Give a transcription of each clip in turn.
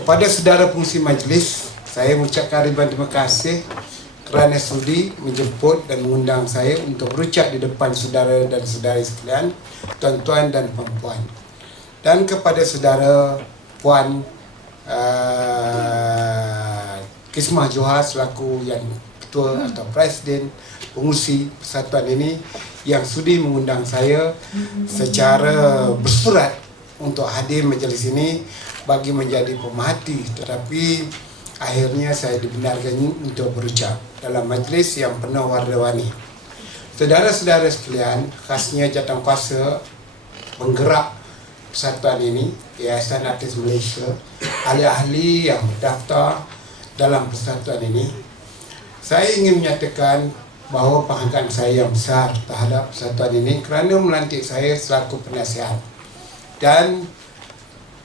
Kepada saudara pengurusi majlis, saya mengucapkan ribuan terima kasih kerana sudi menjemput dan mengundang saya untuk berucap di depan saudara dan saudari sekalian, tuan-tuan dan puan-puan. Dan kepada saudara Puan Kismah Johar selaku yang ketua atau presiden pengurusi persatuan ini yang sudi mengundang saya secara bersurat untuk hadir majlis ini bagi menjadi pemerhati, tetapi akhirnya saya dibenarkan untuk berucap dalam majlis yang penuh warna-warni. Saudara-saudara sekalian, khasnya jawatankuasa penggerak persatuan ini, Yayasan Artis Malaysia, ahli-ahli yang berdaftar dalam persatuan ini, saya ingin menyatakan bahawa penghargaan saya yang besar terhadap persatuan ini kerana melantik saya selaku penasihat. Dan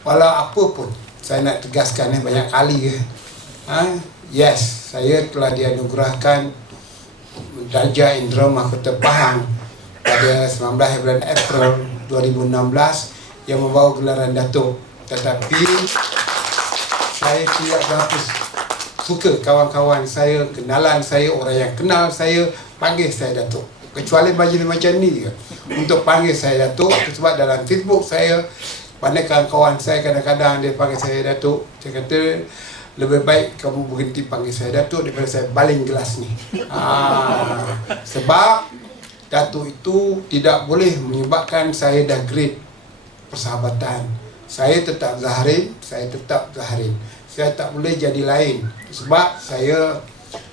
walau apa pun, saya nak tegaskan banyak kali yes, saya telah dianugerahkan Darjah Indra Mahkota Pahang pada 19 bulan April 2016 yang membawa gelaran Datuk. Tetapi saya tidak berapa suka kawan-kawan saya, kenalan saya, orang yang kenal saya panggil saya Datuk. Kecuali majlis macam ni untuk panggil saya Datuk, sebab dalam Facebook saya pandai kawan-kawan saya kadang-kadang dia panggil saya Datuk. Saya kata lebih baik kamu berhenti panggil saya Datuk daripada saya baling gelas ni. Sebab Datuk itu tidak boleh menyebabkan saya dah grade persahabatan. Saya tetap Zaharin, saya tetap Zaharin. Saya tak boleh jadi lain. Sebab saya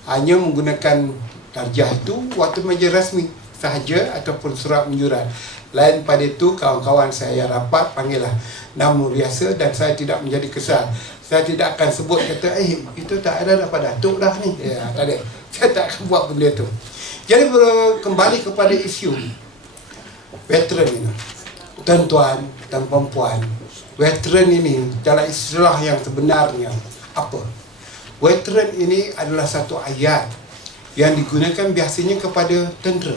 hanya menggunakan darjah itu waktu majlis rasmi sahaja ataupun surat menyurat. Lain pada itu, kawan-kawan saya yang rapat panggillah nama biasa dan saya tidak menjadi kesal. Saya tidak akan sebut kata, itu tak ada dapat Datuk dah ni. Ya, tak ada. Saya tak akan buat benda tu. Jadi kembali kepada isu veteran ini. Tuan-tuan dan puan-puan, veteran ini dalam istilah yang sebenarnya apa? Veteran ini adalah satu ayat yang digunakan biasanya kepada tentera.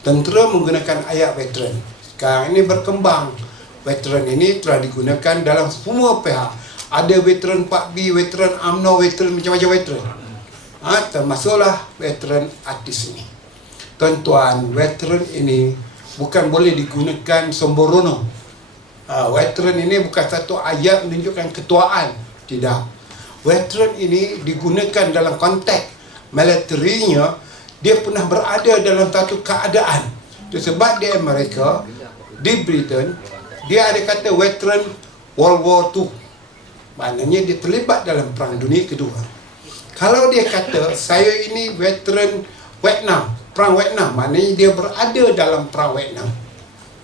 Tentera menggunakan ayat veteran. Sekarang ini berkembang. Veteran ini telah digunakan dalam semua pihak. Ada veteran 4B, veteran UMNO, veteran macam-macam veteran. Termasuklah veteran artis ini. Tuan-tuan, veteran ini bukan boleh digunakan sembrono. Veteran ini bukan satu ayat menunjukkan ketuaan. Tidak. Veteran ini digunakan dalam konteks militarinya. Dia pernah berada dalam satu keadaan. Itu sebab di Amerika, di Britain, dia ada kata veteran World War II. Maknanya dia terlibat dalam Perang Dunia Kedua. Kalau dia kata, saya ini veteran Vietnam, Perang Vietnam, maknanya dia berada dalam Perang Vietnam.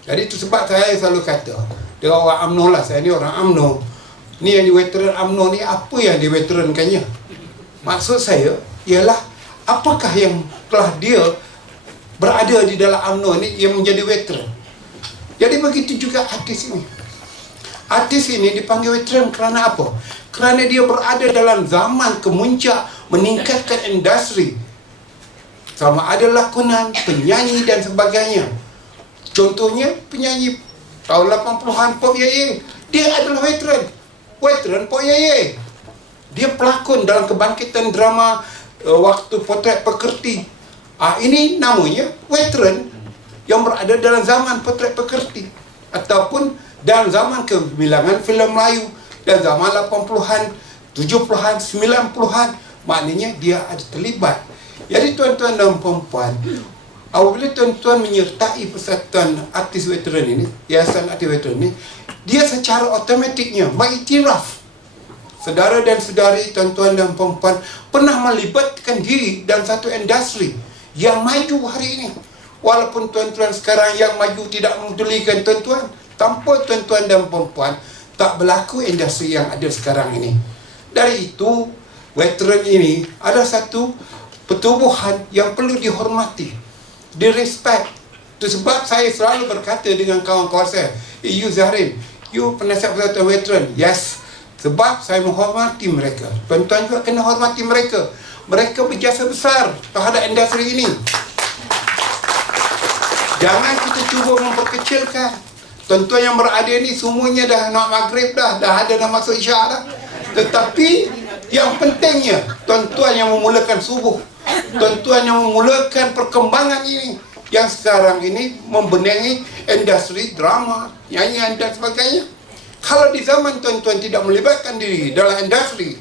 Jadi itu sebab saya selalu kata, dia orang UMNO lah, saya ni orang UMNO. Ni yang di veteran UMNO ni, apa yang di veterankannya? Maksud saya, ialah apakah yang telah dia berada di dalam UMNO ni yang menjadi veteran. Jadi begitu juga artis ini. Artis ini dipanggil veteran kerana apa? Kerana dia berada dalam zaman kemuncak meningkatkan industri. Sama ada lakonan, penyanyi dan sebagainya. Contohnya penyanyi tahun 80-an Pop Yeye, dia adalah veteran. Veteran Pop Yeye. Dia pelakon dalam kebangkitan drama waktu Potret Pekerti. Ini namanya veteran yang berada dalam zaman Potret Pekerti ataupun dalam zaman kegemilangan filem Melayu dan zaman 80-an, 70-an, 90-an, maknanya dia ada terlibat. Jadi tuan-tuan dan puan-puan, apabila tuan-tuan menyertai persatuan artis veteran ini, Yayasan Artis Veteran ini, dia secara otomatiknya mengiktiraf saudara dan saudari, tuan-tuan dan puan-puan pernah melibatkan diri dalam satu industri yang maju hari ini. Walaupun tuan-tuan sekarang yang maju tidak memedulikan tuan-tuan, tanpa tuan-tuan dan puan-puan tak berlaku industri yang ada sekarang ini. Dari itu, veteran ini ada satu pertubuhan yang perlu dihormati, direspect. Itu sebab saya selalu berkata dengan kawan-kawan saya, you Zahrin, you penasihat persatuan veteran. Yes, sebab saya menghormati mereka. Tuan-tuan juga kena hormati mereka. Mereka berjasa besar terhadap industri ini. Jangan kita cuba memperkecilkan. Tuan-tuan yang berada ni semuanya dah nak maghrib dah ada dah masuk isyak dah. Tetapi yang pentingnya, tuan-tuan yang memulakan subuh, tuan-tuan yang memulakan perkembangan ini, yang sekarang ini membenahi industri drama, nyanyian dan sebagainya. Kalau di zaman tuan-tuan tidak melibatkan diri dalam industri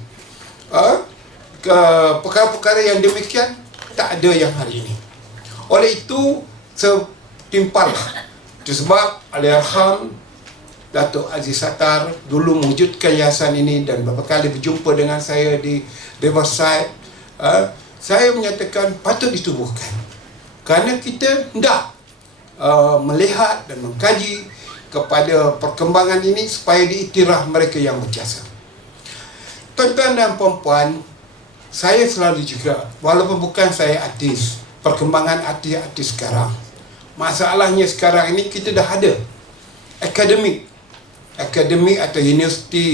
perkara-perkara yang demikian, tak ada yang hari ini. Oleh itu setimpalah. Itu sebab Allahyarham Datuk Aziz Sattar dulu mewujudkan yayasan ini dan beberapa kali berjumpa dengan saya di Riverside. Saya menyatakan patut ditubuhkan kerana kita hendak melihat dan mengkaji kepada perkembangan ini supaya diiktiraf mereka yang berjasa. Tuan-tuan dan puan-puan, saya selalu juga, walaupun bukan saya artis, perkembangan artis sekarang, masalahnya sekarang ini kita dah ada akademik atau universiti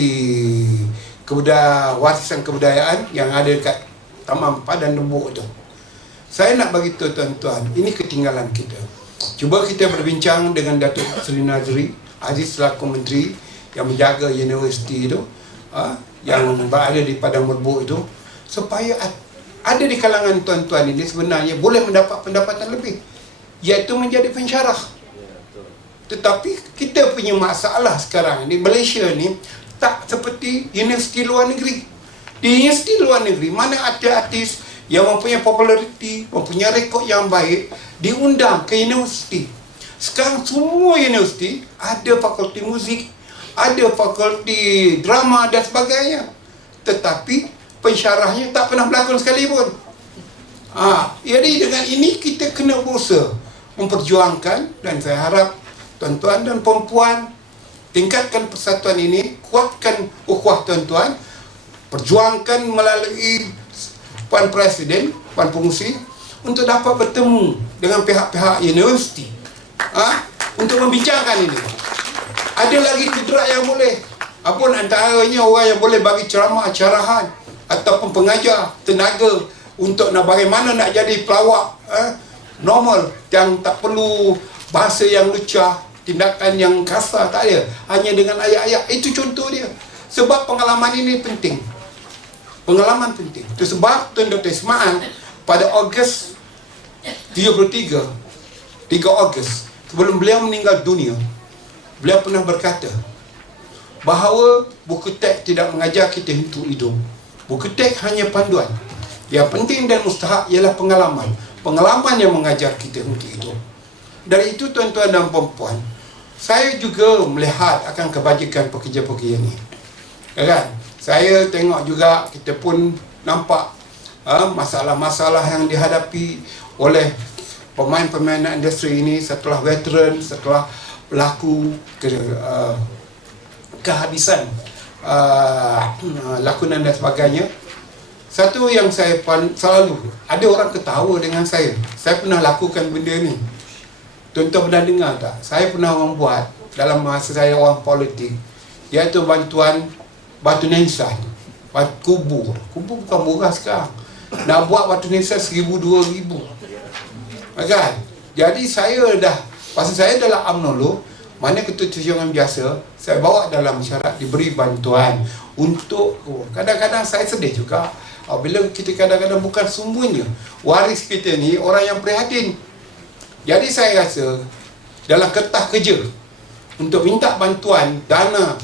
warisan kebudayaan yang ada dekat Taman Padan Lembu tu. Saya nak bagi tahu tuan-tuan, ini ketinggalan kita. Cuba kita berbincang dengan Datuk Seri Nazri Aziz selaku menteri yang menjaga universiti itu, yang berada di Padang Lembu itu, supaya ada di kalangan tuan-tuan ini sebenarnya boleh mendapat pendapatan lebih, iaitu menjadi pensyarah. Tetapi kita punya masalah sekarang ni, Malaysia ni tak seperti universiti luar negeri. Di universiti luar negeri, mana artis-artis yang mempunyai populariti, mempunyai rekod yang baik, diundang ke universiti. Sekarang semua universiti ada fakulti muzik, ada fakulti drama dan sebagainya. Tetapi pensyarahnya tak pernah berlakon sekalipun. Jadi dengan ini kita kena berusaha memperjuangkan, dan saya harap tuan-tuan dan perempuan tingkatkan persatuan ini, kuatkan ukhuwah tuan-tuan, perjuangkan melalui Puan Presiden, Puan Pengurusi, untuk dapat bertemu dengan pihak-pihak universiti untuk membincangkan ini. Ada lagi kudrat yang boleh, apun antaranya orang yang boleh bagi ceramah, carahan ataupun pengajar tenaga untuk bagaimana nak jadi pelawak normal, yang tak perlu bahasa yang lucah, tindakan yang kasar, tak ada, hanya dengan ayat-ayat. Itu contoh dia. Sebab pengalaman ini penting. Pengalaman penting. Itu sebab Tuan Dr. Ismail pada Ogos 3 Ogos, sebelum beliau meninggal dunia, beliau pernah berkata bahawa buku teks tidak mengajar kita untuk hidup. Buku teks hanya panduan. Yang penting dan mustahak ialah pengalaman. Pengalaman yang mengajar kita untuk hidup. Dari itu tuan-tuan dan puan-puan, saya juga melihat akan kebajikan pekerja-pekerja ini. Kan? Saya tengok juga, kita pun nampak masalah-masalah yang dihadapi oleh pemain-pemain industri ini setelah veteran, setelah berlaku kehabisan lakonan dan sebagainya. Satu yang saya selalu, ada orang ketawa dengan saya pernah lakukan benda ni. Tuan-tuan pernah dengar tak? Saya pernah membuat dalam masa saya orang politik, iaitu bantuan batu nisan, kubur bukan murah sekarang. Nak buat batu nisan 1,000-2,000, kan? Jadi saya dah, pasal saya adalah UMNO, mana ketua tujuan biasa, saya bawa dalam syarat diberi bantuan untuk, kadang-kadang saya sedih juga bila kita kadang-kadang bukan sumbernya waris kita ni orang yang prihatin. Jadi saya rasa dalam kertas kerja untuk minta bantuan dana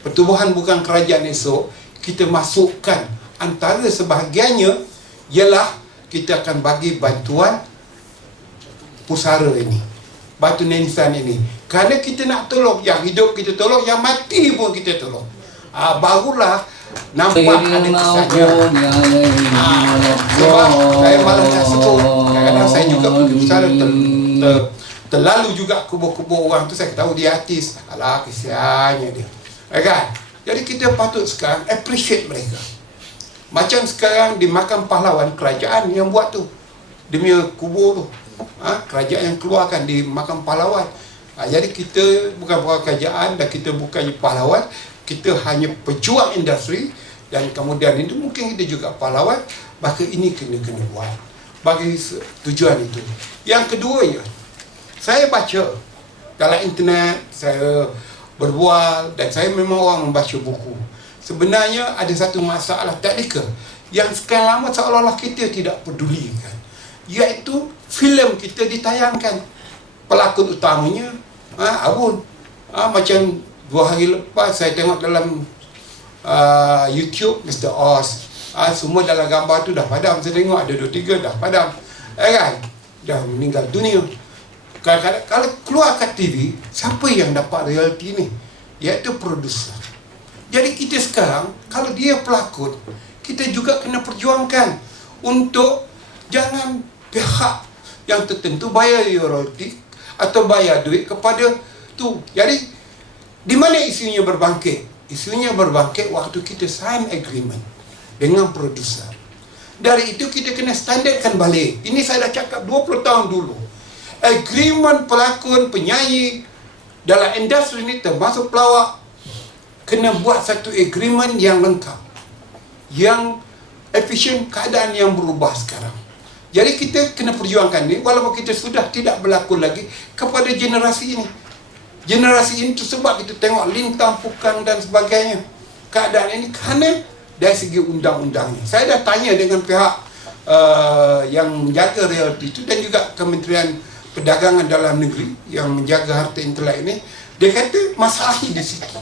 pertubuhan bukan kerajaan esok, kita masukkan antara sebahagiannya ialah kita akan bagi bantuan pusara ini, batu nisan ini, kerana kita nak tolong yang hidup, kita tolong yang mati pun kita tolong. Barulah nampak ada kesannya. Sebab saya malah nak sebut, kadang-kadang saya juga pergi pusara terlalu juga kubur-kubur orang tu, saya tahu dia artis, alah kesiannya dia, kan? Jadi kita patut sekarang appreciate mereka. Macam sekarang di Makam Pahlawan, kerajaan yang buat tu, demi kubur tu, kerajaan yang keluarkan di Makam Pahlawan. Jadi kita bukan kerajaan dan kita bukan pahlawan, kita hanya pejuang industri, dan kemudian itu mungkin kita juga pahlawan. Maka ini kena buat bagi tujuan itu. Yang kedua, saya baca dalam internet, saya berbual, dan saya memang orang membaca buku. sebenarnya ada satu masalah teknikal yang sekian lama seolah-olah kita tidak pedulikan, iaitu filem kita ditayangkan, pelakon utamanya Abun. Macam 2 hari lepas saya tengok dalam YouTube Mr. Oz, semua dalam gambar tu dah padam. Saya tengok ada 2-3 dah padam, kan? Dah meninggal dunia. Kadang-kadang kalau keluar kat TV, siapa yang dapat royalty ni? Iaitu produser. Jadi kita sekarang, kalau dia pelakon, kita juga kena perjuangkan untuk jangan pihak yang tertentu bayar royalty atau bayar duit kepada tu. Jadi di mana isunya berbangkit? Isunya berbangkit waktu kita sign agreement dengan produser. Dari itu kita kena standardkan balik. Ini saya dah cakap 20 tahun dulu. Agreement pelakon, penyanyi dalam industri ni termasuk pelawak, kena buat satu agreement yang lengkap, yang efisien. Keadaan yang berubah sekarang, jadi kita kena perjuangkan ni, walaupun kita sudah tidak berlakon lagi kepada generasi ini. Generasi ini tu sebab kita tengok lintang pukang dan sebagainya. Keadaan ini kerana dari segi undang-undangnya. Saya dah tanya dengan pihak yang menjaga royalty itu dan juga Kementerian Perdagangan Dalam Negeri yang menjaga harta intelek ini. Dia kata masalahnya di situ.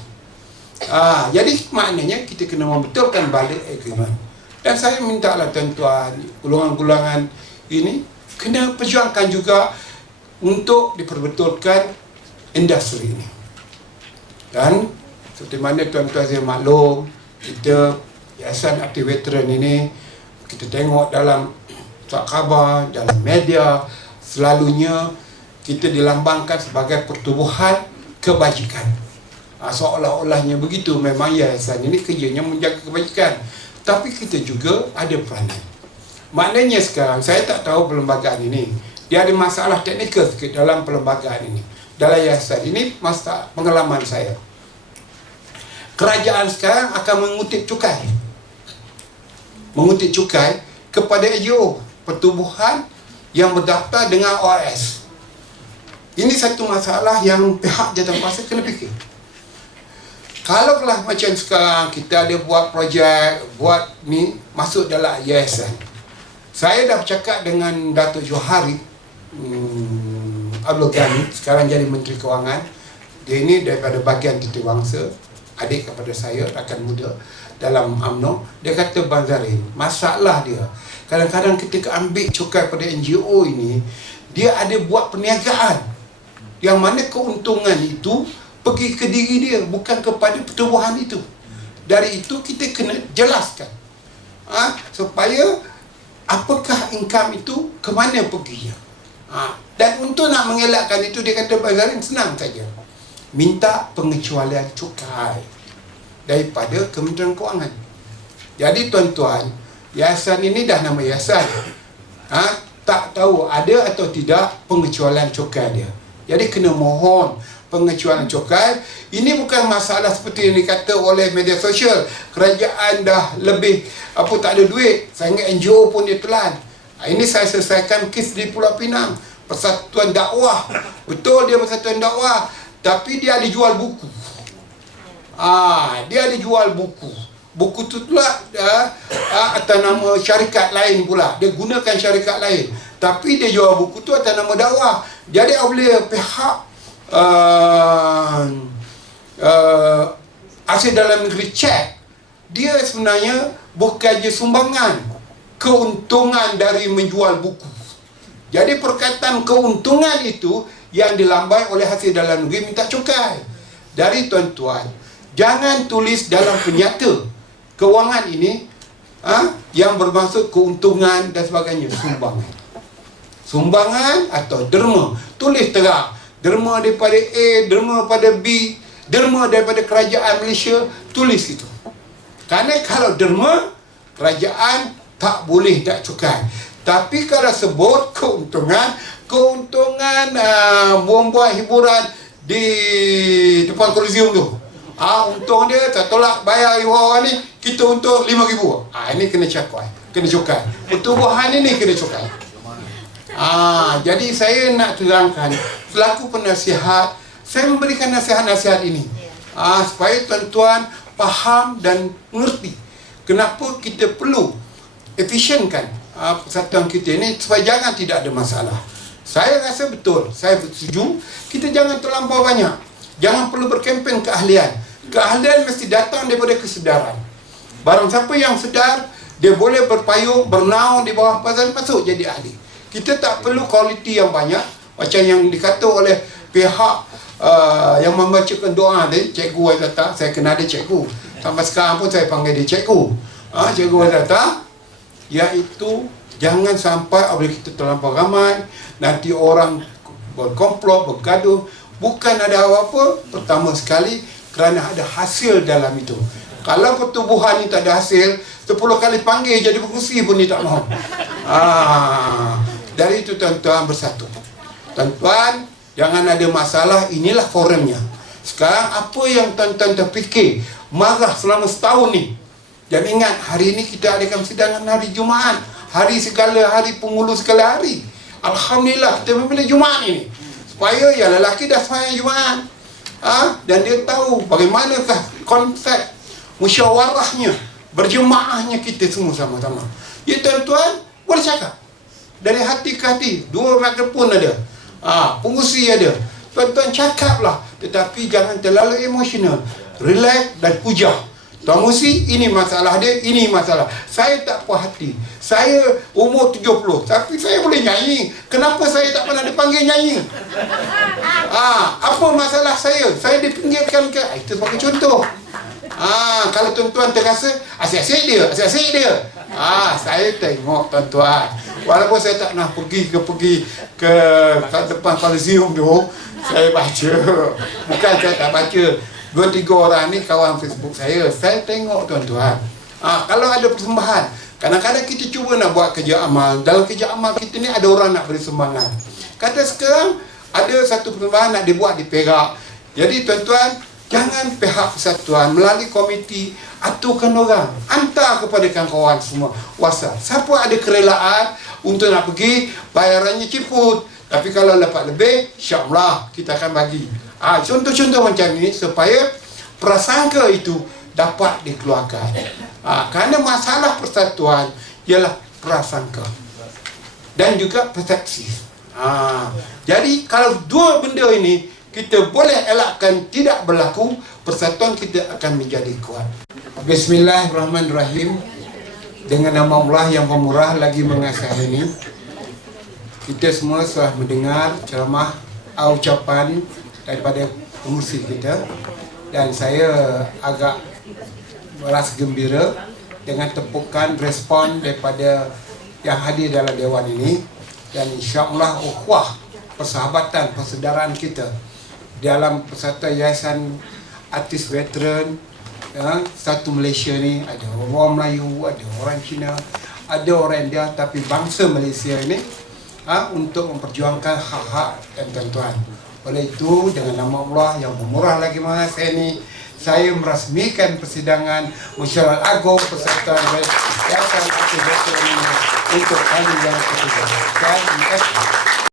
Jadi maknanya kita kena membetulkan balik agreement. Dan saya minta lah tuan-tuan, golongan-golongan ini kena perjuangkan juga untuk diperbetulkan industri ini. Dan seperti mana tuan-tuan saya maklum, kita Yayasan Aktif Veteran ini, kita tengok dalam surat khabar, dalam media, selalunya kita dilambangkan sebagai pertubuhan kebajikan. Seolah-olahnya begitu. Memang yayasan ini kerjanya menjaga kebajikan, tapi kita juga ada peranan. Maknanya sekarang saya tak tahu perlembagaan ini, dia ada masalah teknikal sikit dalam perlembagaan ini. Dalam yayasan ini, masa pengalaman saya, kerajaan sekarang akan mengutip cukai kepada NGO, pertubuhan yang berdaftar dengan ORS. Ini satu masalah yang pihak jawatankuasa kena fikir. Kalau lah macam sekarang kita ada buat projek, buat ni masuk dalam yayasan. Saya dah bercakap dengan Datuk Johari Abdul Ghani, sekarang jadi Menteri Kewangan. Dia ini daripada bahagian Titiwangsa, adik kepada saya, rakan muda dalam UMNO. Dia kata, Bang Zarin, masalah dia, kadang-kadang ketika ambil cukai pada NGO ini, dia ada buat perniagaan yang mana keuntungan itu pergi ke diri dia, bukan kepada pertubuhan itu. Dari itu kita kena jelaskan supaya apakah income itu, ke mana perginya. Dan untuk nak mengelakkan itu, dia kata, Bang Zarin, senang saja, minta pengecualian cukai daripada Kementerian Kewangan. Jadi tuan-tuan, yayasan ini dah nama yayasan, tak tahu ada atau tidak pengecualian cukai dia. Jadi kena mohon pengecualian cukai. Ini bukan masalah seperti yang dikata oleh media sosial, kerajaan dah lebih tak ada duit sehingga NGO pun dia telan. Ini saya selesaikan kes di Pulau Pinang, Persatuan Dakwah. Betul dia Persatuan Dakwah, tapi dia ada jual buku. Dia ada jual buku. Buku tu pula atas nama syarikat lain pula. Dia gunakan syarikat lain, tapi dia jual buku tu atas nama dakwah. Jadi apabila pihak Asal Dalam Negeri cek, dia sebenarnya bukan je sumbangan, keuntungan dari menjual buku. Jadi perkataan keuntungan itu yang dilambai oleh Hasil Dalam Negeri minta cukai. Dari tuan-tuan, jangan tulis dalam penyata kewangan ini yang bermaksud keuntungan dan sebagainya, sumbangan atau derma. Tulis terang, derma daripada A, derma pada B, derma daripada kerajaan Malaysia. Tulis itu. Kerana kalau derma, kerajaan tak boleh tak cukai. Tapi kalau sebut keuntungan buat hiburan di depan Kolosium tu, untung dia tak tolak bayar orang ni, kita untung RM5,000. Ini kena cukai. Pertubuhan ini kena cukai. Jadi saya nak terangkan, selaku penasihat, saya memberikan nasihat-nasihat ini supaya tuan-tuan faham dan mengerti kenapa kita perlu efisienkan persatuan kita ini supaya jangan tidak ada masalah. Saya rasa betul, saya setuju, kita jangan terlampau banyak. Jangan perlu berkempen keahlian. Keahlian mesti datang daripada kesedaran. Barang siapa yang sedar, dia boleh berpayung, bernaung di bawah pasal, masuk jadi ahli. Kita tak perlu kualiti yang banyak, macam yang dikata oleh pihak yang membacakan doa tadi, Cikgu Aizata. Saya kenal dia cikgu. Sampai sekarang pun saya panggil dia cikgu. Cikgu Aizata, iaitu jangan sampai apabila kita terlampau ramai, nanti orang berkomplot, bergaduh. Bukan ada apa-apa, pertama sekali kerana ada hasil dalam itu. Kalau pertubuhan ni tak ada hasil, 10 kali panggil jadi berkerusi pun dia tak mahu. Dari itu tuan-tuan bersatu. Tuan-tuan, jangan ada masalah, inilah forumnya. Sekarang apa yang tuan-tuan terfikir, marah selama setahun ni. Dan ingat, hari ini kita adakan persidangan hari Jumaat. Hari segala hari, penghulu segala hari. Alhamdulillah, kita memilih Jumaat ini. Supaya yang lelaki dah sembahyang Jumaat. Dan dia tahu bagaimanakah konsep musyawarahnya, berjemaahnya kita semua sama-sama. Ya tuan-tuan, boleh cakap. Dari hati ke hati, 2 mikrofon ada. Pengusi ada. Tuan-tuan cakaplah. Tetapi jangan terlalu emosional. Relax dan puja. Tuan Musi, ini masalah dia, ini masalah. Saya tak puas hati. Saya umur 70, tapi saya boleh nyanyi. Kenapa saya tak pernah dipanggil nyanyi? Apa masalah saya? Saya dipinggirkan ke? Itu sebagai contoh. Kalau tuan-tuan terasa asyik-asyik dia. Saya tengok tuan-tuan. Walaupun saya tak nak pergi ke depan Koliseum tu, saya baca. Bukan saya tak baca. 2-3 orang ni kawan Facebook saya tengok tuan-tuan. Kalau ada persembahan, kadang-kadang kita cuba nak buat kerja amal. Dalam kerja amal kita ni ada orang nak beri sumbangan. Kata sekarang ada satu persembahan nak dibuat di Perak. Jadi tuan-tuan, jangan pihak persatuan melalui komiti aturkan orang, hantar kepada kawan-kawan semua WhatsApp. Siapa ada kerelaan untuk nak pergi, bayarannya ciput. Tapi kalau dapat lebih, insya-Allah kita akan bagi. Contoh-contoh macam ini supaya prasangka itu dapat dikeluarkan. Kerana masalah persatuan ialah prasangka dan juga persepsi. Jadi kalau 2 benda ini kita boleh elakkan tidak berlaku, persatuan kita akan menjadi kuat. Bismillahirrahmanirrahim. Dengan nama Allah yang pemurah lagi mengasihi ini, kita semua sudah mendengar ceramah ucapan daripada pengurusi kita, dan saya agak merasa gembira dengan tepukan respon daripada yang hadir dalam dewan ini. Dan insya-Allah ukhuwah, persahabatan, persaudaraan kita dalam persatuan Yayasan Artis Veteran satu Malaysia ni, ada orang Melayu, ada orang Cina, ada orang India, tapi bangsa Malaysia ini untuk memperjuangkan hak-hak dan tuan-tuan. Oleh itu, dengan nama Allah yang pemurah lagi mengasihi ini, saya merasmikan persidangan Musyawarah Agung Persatuan Yayasan Artis Veteran ini untuk kali yang ketiga. Terima kasih.